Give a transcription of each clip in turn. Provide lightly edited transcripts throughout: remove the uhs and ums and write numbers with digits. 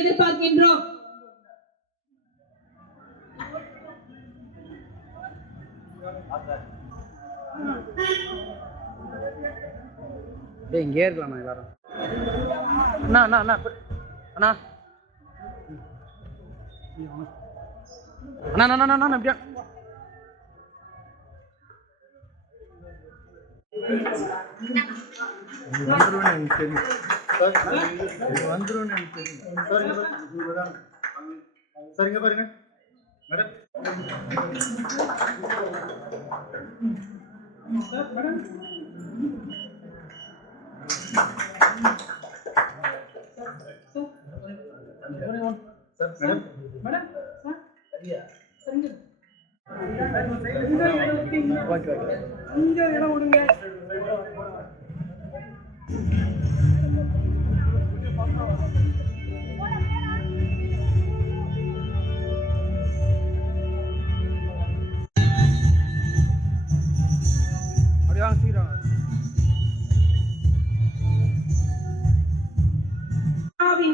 எதிர்பார்க்கின்றோம். இங்கே இருக்கலாம் எல்லாரும். அண்ணா அண்ணா அண்ணா அண்ணா அண்ணா அண்ணா அண்ணா அப்படியா வந்துடும் எனக்கு தெரியும். வந்துடும் எனக்கு தெரியும். சரிங்க பாருங்க மேடம். மேடம்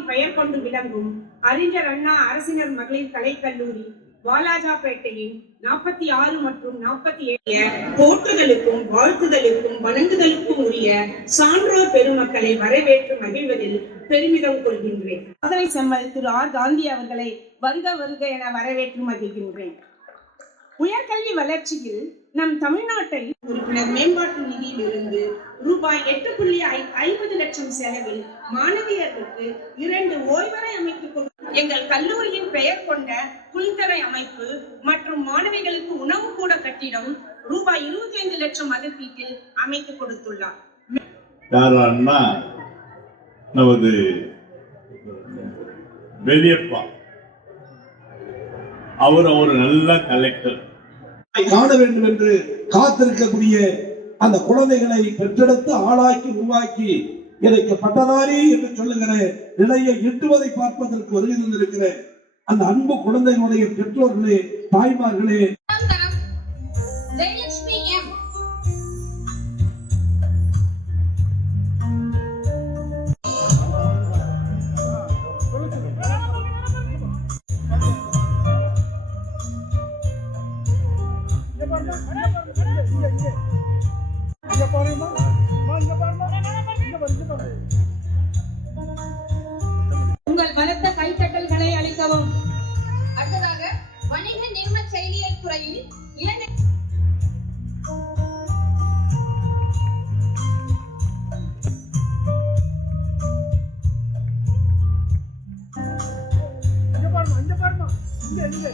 பெயர் கொண்டு விளங்கும் அறிஞர் அண்ணா அரசினர் மகளிர் கலைக்கல்லூரி வாலாஜாபேட்டையின் 46 மற்றும் 47 போற்றுதலுக்கும் வாழ்த்துதலுக்கும் வணங்குதலுக்கும் உரிய சான்றோர் பெருமக்களை வரவேற்று மகிழ்வதில் பெருமிதம் கொள்கின்றேன். அதனை செம்மல் திரு ஆர் காந்தி அவர்களை வருக வருக என வரவேற்று மகிழ்கின்றேன். உயர்கல்வி வளர்ச்சியில் நம் தமிழ்நாட்டை உறுப்பினர் மேம்பாட்டு நிதியிலிருந்து ரூபாய் 8.50 லட்சம் செலவில் மாணவியர்களுக்கு 2 ஓய்வறை அமைத்துக் எங்கள் கல்லூரியின் பெயர் கொண்ட புல்தரை அமைப்பு மற்றும் மாணவிகளுக்கு உணவு கூட கட்டிடம் ரூபாய் 25 லட்சம் மதிப்பீட்டில் அமைத்துக் கொடுத்துள்ளார். நமது வெளியப்பா அவர் ஒரு நல்ல கலெக்டர் காண வேண்டும் என்று காத்திருக்கக்கூடிய அந்த குழந்தைகளை பெற்றெடுத்து ஆளாக்கி உருவாக்கி எனக்கு பட்டதாரி என்று சொல்லுகிற நிலையை எட்டுவதை பார்ப்பதற்கு வருகை தந்திருக்கிற அந்த அன்பு குழந்தைகளுடைய பெற்றோர்களே, தாய்மார்களே, உங்கள் பலத்த கைத்தட்டல்களை அளிக்கவும். அடுத்ததாக வணிக நிர்ம செயலியல் துறையில் இலங்கை இங்க